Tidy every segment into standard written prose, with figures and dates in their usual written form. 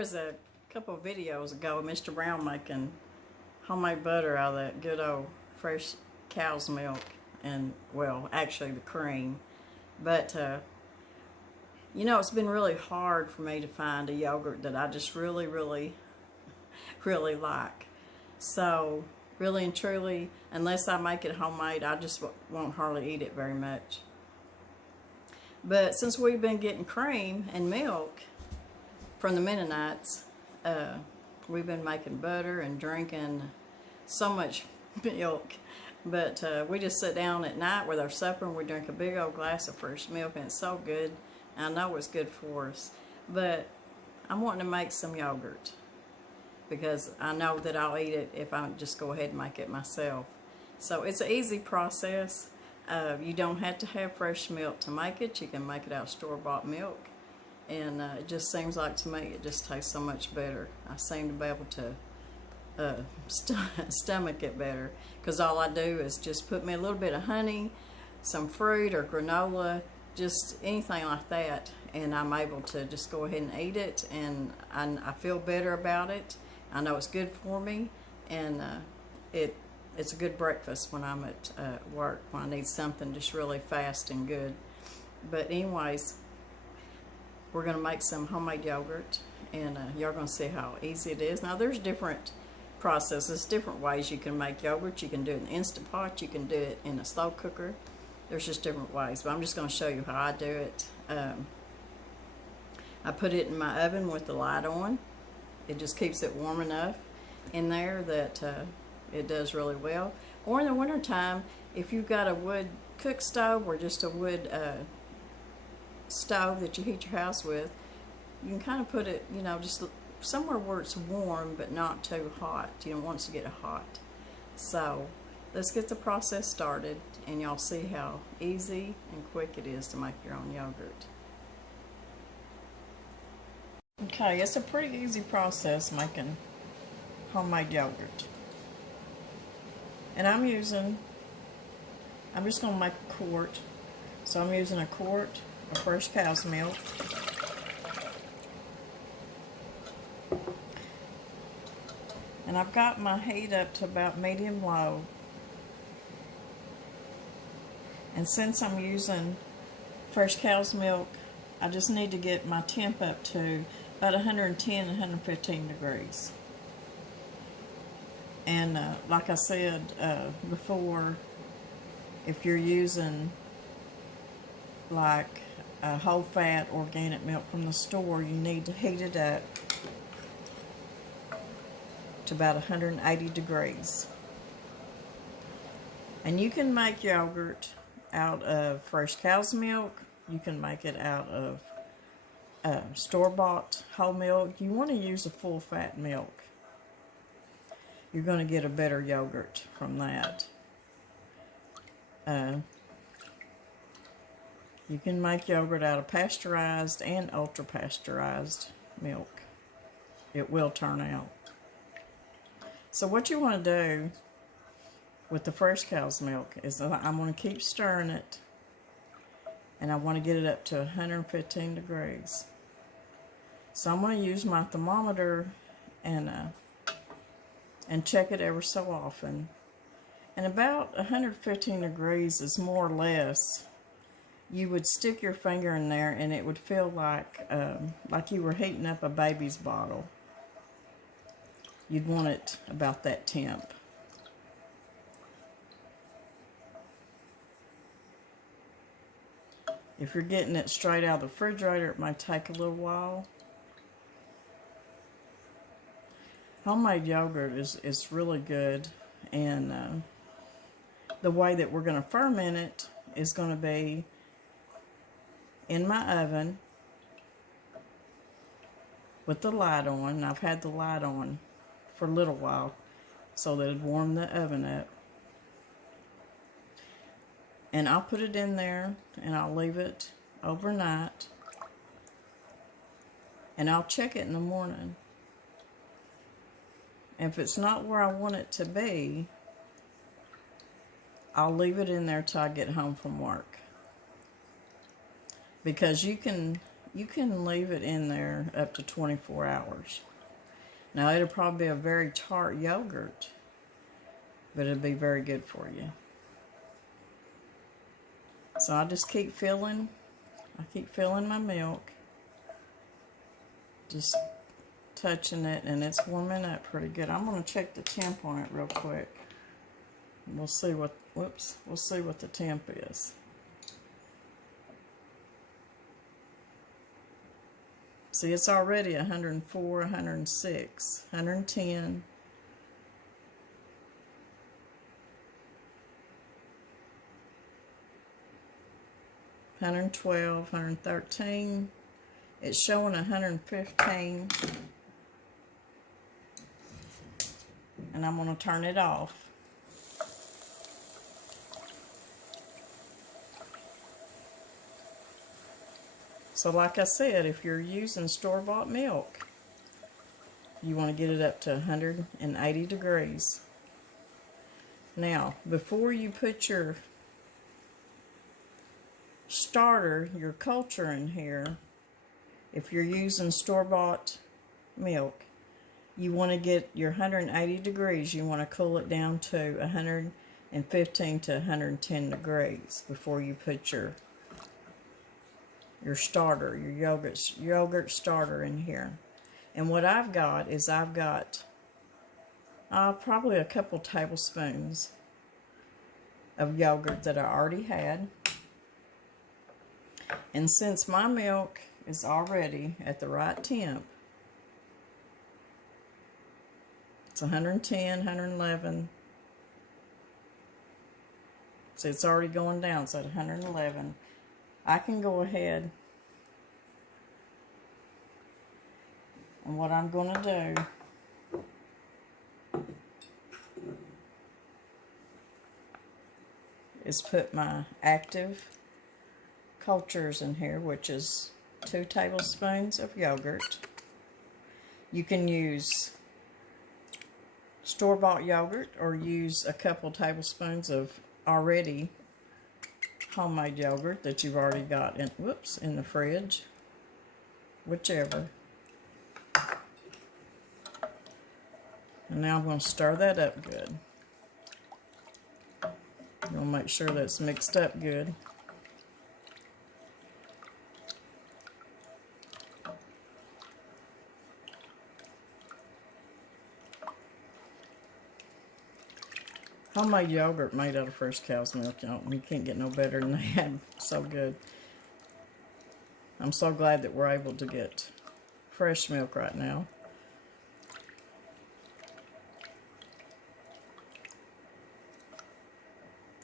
was a couple of videos ago of Mr. Brown making homemade butter out of that good old fresh cow's milk and, well, actually the cream. But, you know, it's been really hard for me to find a yogurt that I just really like. So, really and truly, unless I make it homemade, I just won't hardly eat it very much. But since we've been getting cream and milk from the Mennonites, we've been making butter and drinking so much milk. But we just sit down at night with our supper and we drink a big old glass of fresh milk, and it's so good. I know it's good for us. But I'm wanting to make some yogurt because I know that I'll eat it if I just go ahead and make it myself. So it's an easy process. You don't have to have fresh milk to make it. You can make it out of store-bought milk. And it just seems like to me it just tastes so much better. I seem to be able to stomach it better, because all I do is just put me a little bit of honey, some fruit or granola, just anything like that, and I'm able to just go ahead and eat it, and I feel better about it. I know it's good for me, and it's a good breakfast when I'm at work, when I need something just really fast and good. But anyways, we're going to make some homemade yogurt, and you're going to see how easy it is. Now, there's different processes, different ways you can make yogurt. You can do it in the Instant Pot, you can do it in a slow cooker. There's just different ways, but I'm just going to show you how I do it. I put it in my oven with the light on. It just keeps it warm enough in there that it does really well. Or in the winter time, if you've got a wood cook stove or just a wood stove that you heat your house with, you can kind of put it, you know, just somewhere where it's warm but not too hot. You don't want it to get hot. So let's get the process started, and y'all see how easy and quick it is to make your own yogurt. Okay, it's a pretty easy process making homemade yogurt. And I'm just going to make a quart. So I'm using a quart of fresh cow's milk. And I've got my heat up to about medium-low. And since I'm using fresh cow's milk, I just need to get my temp up to about 110 and 115 degrees. And like I said before, if you're using like whole fat organic milk from the store, you need to heat it up to about 180 degrees. And you can make yogurt out of fresh cow's milk. You can make it out of store-bought whole milk. You want to use a full-fat milk. You're going to get a better yogurt from that. You can make yogurt out of pasteurized and ultra-pasteurized milk. It will turn out. So what you want to do with the fresh cow's milk is I'm going to keep stirring it, and I want to get it up to 115 degrees. So I'm going to use my thermometer and check it ever so often. And about 115 degrees is more or less, you would stick your finger in there and it would feel like you were heating up a baby's bottle. You'd want it about that temp. If you're getting it straight out of the refrigerator, it might take a little while. Homemade yogurt is really good, and the way that we're going to ferment it is going to be in my oven with the light on. I've had the light on for a little while so that it'd warm the oven up. And I'll put it in there and I'll leave it overnight, and I'll check it in the morning. If it's not where I want it to be, I'll leave it in there till I get home from work. Because you can you can leave it in there up to 24 hours. Now, it'll probably be a very tart yogurt, but it'll be very good for you. So I just keep filling. I keep filling my milk. Just touching it, and it's warming up pretty good. I'm going to check the temp on it real quick. We'll see what, whoops, we'll see what the temp is. See, it's already 104, 106, 110. $112, $113. It's showing 115. And I'm going to turn it off. So like I said, if you're using store-bought milk, you want to get it up to 180 degrees. Now, before you put your starter, your culture in here, if you're using store-bought milk, you want to get your 180 degrees, you want to cool it down to 115 to 110 degrees before you put your starter, your yogurt starter in here. And what I've got is I've got probably a couple tablespoons of yogurt that I already had. And since my milk is already at the right temp, it's 110, 111. So it's already going down, so at 111. I can go ahead, and what I'm going to do is put my active cultures in here, which is 2 tablespoons of yogurt. You can use store-bought yogurt or use a couple tablespoons of already homemade yogurt that you've already got in, in the fridge, whichever. And now I'm going to stir that up good. I'm going to make sure that's mixed up good. Homemade yogurt made out of fresh cow's milk, you can't get no better than that. So good. I'm so glad that we're able to get fresh milk right now.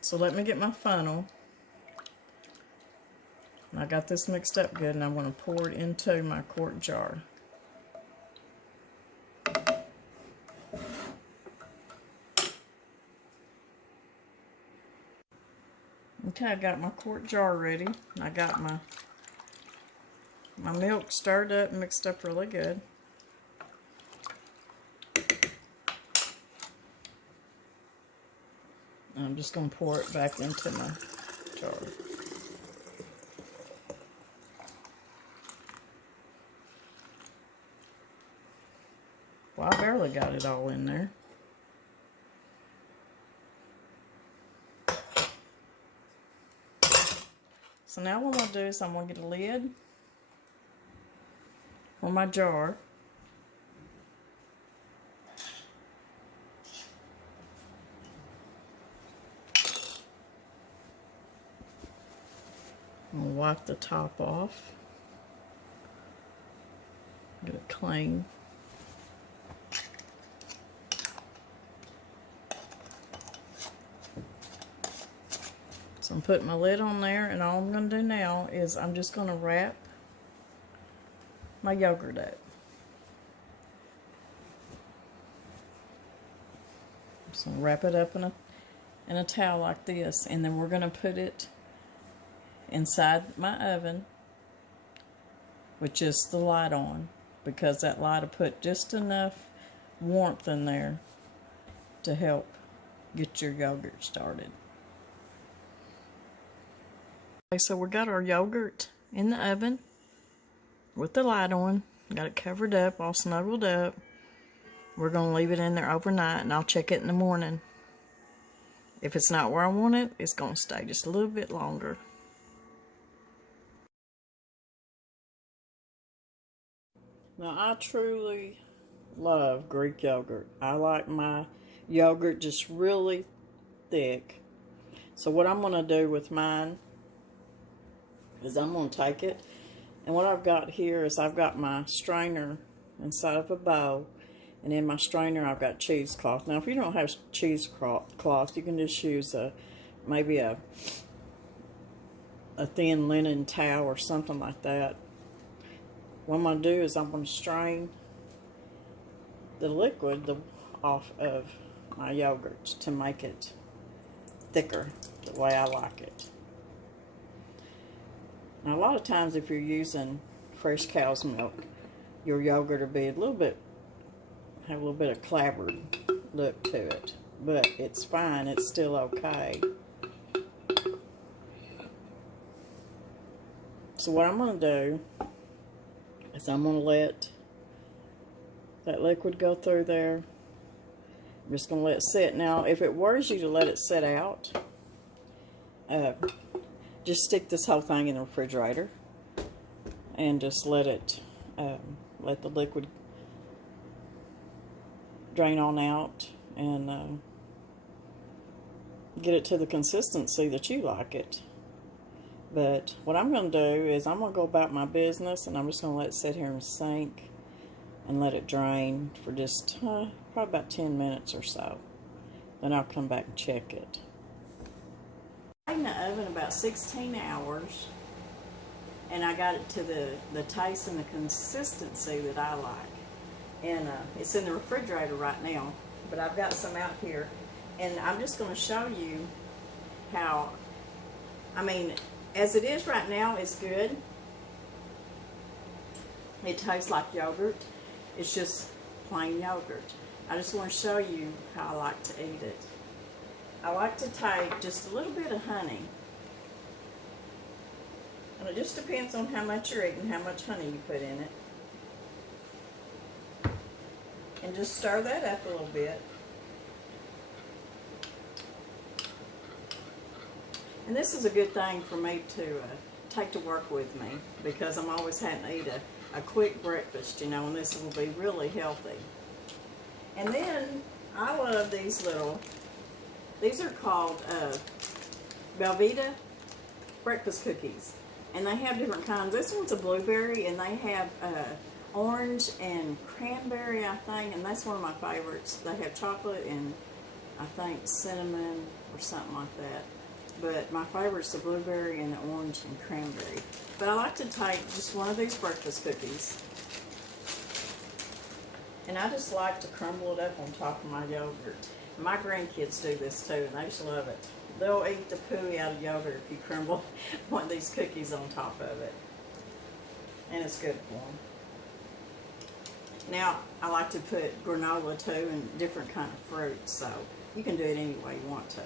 So let me get my funnel. I got this mixed up good, and I'm going to pour it into my quart jar. Okay, I got my quart jar ready. I got my milk stirred up, mixed up really good. I'm just going to pour it back into my jar. Well, I barely got it all in there. So now what I'm going to do is I'm going to get a lid for my jar. I'm going to wipe the top off. Get it clean. So I'm putting my lid on there, and all I'm going to do now is I'm just going to wrap my yogurt up. So wrap it up in a towel like this, and then we're going to put it inside my oven with just the light on, because that light will put just enough warmth in there to help get your yogurt started. Okay, so we got our yogurt in the oven. with the light on. Got it covered up, all snuggled up. We're going to leave it in there overnight, and I'll check it in the morning. If it's not where I want it, it's going to stay just a little bit longer. Now, I truly love Greek yogurt. I like my yogurt just really thick. So what I'm going to do with mine is I'm going to take it, and what I've got here is I've got my strainer inside of a bowl, and in my strainer I've got cheesecloth. Now if you don't have cheesecloth, you can just use maybe a thin linen towel or something like that. What I'm going to do is I'm going to strain the liquid off of my yogurt to make it thicker the way I like it. Now a lot of times if you're using fresh cow's milk, your yogurt will be have a little bit of clabbered look to it, but it's fine, it's still okay. So what I'm going to do is I'm going to let that liquid go through there. I'm just going to let it sit. Now if it worries you to let it sit out, just stick this whole thing in the refrigerator and just let it let the liquid drain on out and get it to the consistency that you like it. But what I'm going to do is I'm going to go about my business, and I'm just going to let it sit here and sink and let it drain for just probably about 10 minutes or so. Then I'll come back and check it. In the oven about 16 hours, and I got it to the taste and the consistency that I like. And it's in the refrigerator right now, but I've got some out here, and I'm just going to show you how, I mean, as it is right now, it's good. It tastes like yogurt. It's just plain yogurt. I just want to show you how I like to eat it. I like to take just a little bit of honey. And it just depends on how much you're eating, how much honey you put in it. And just stir that up a little bit. And this is a good thing for me to take to work with me, because I'm always having to eat a quick breakfast, you know, and this will be really healthy. And then I love these these are called Velveeta breakfast cookies. And they have different kinds. This one's a blueberry, and they have orange and cranberry, I think, and that's one of my favorites. They have chocolate and I think cinnamon or something like that. But my favorite's the blueberry and the orange and cranberry. But I like to take just one of these breakfast cookies, and I just like to crumble it up on top of my yogurt. My grandkids do this too, and they just love it. They'll eat the pooey out of yogurt if you crumble one of these cookies on top of it. And it's good for them. Now, I like to put granola too and different kind of fruits, so you can do it any way you want to.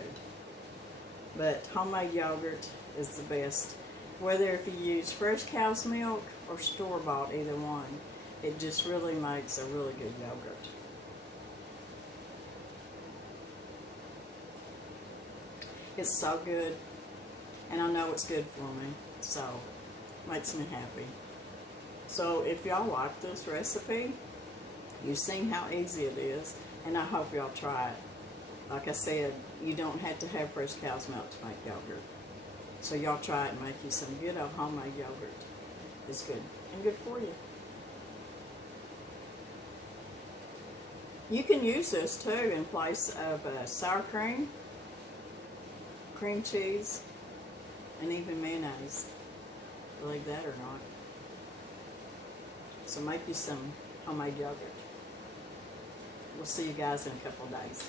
But homemade yogurt is the best. Whether if you use fresh cow's milk or store-bought, either one, it just really makes a really good yogurt. It's so good, and I know it's good for me, so it makes me happy. So if y'all like this recipe, you've seen how easy it is, and I hope y'all try it. Like I said, you don't have to have fresh cow's milk to make yogurt. So y'all try it and make you some good old homemade yogurt. It's good, and good for you. You can use this too in place of sour cream, cream cheese, and even mayonnaise. Believe that or not. So make you some homemade yogurt. We'll see you guys in a couple of days.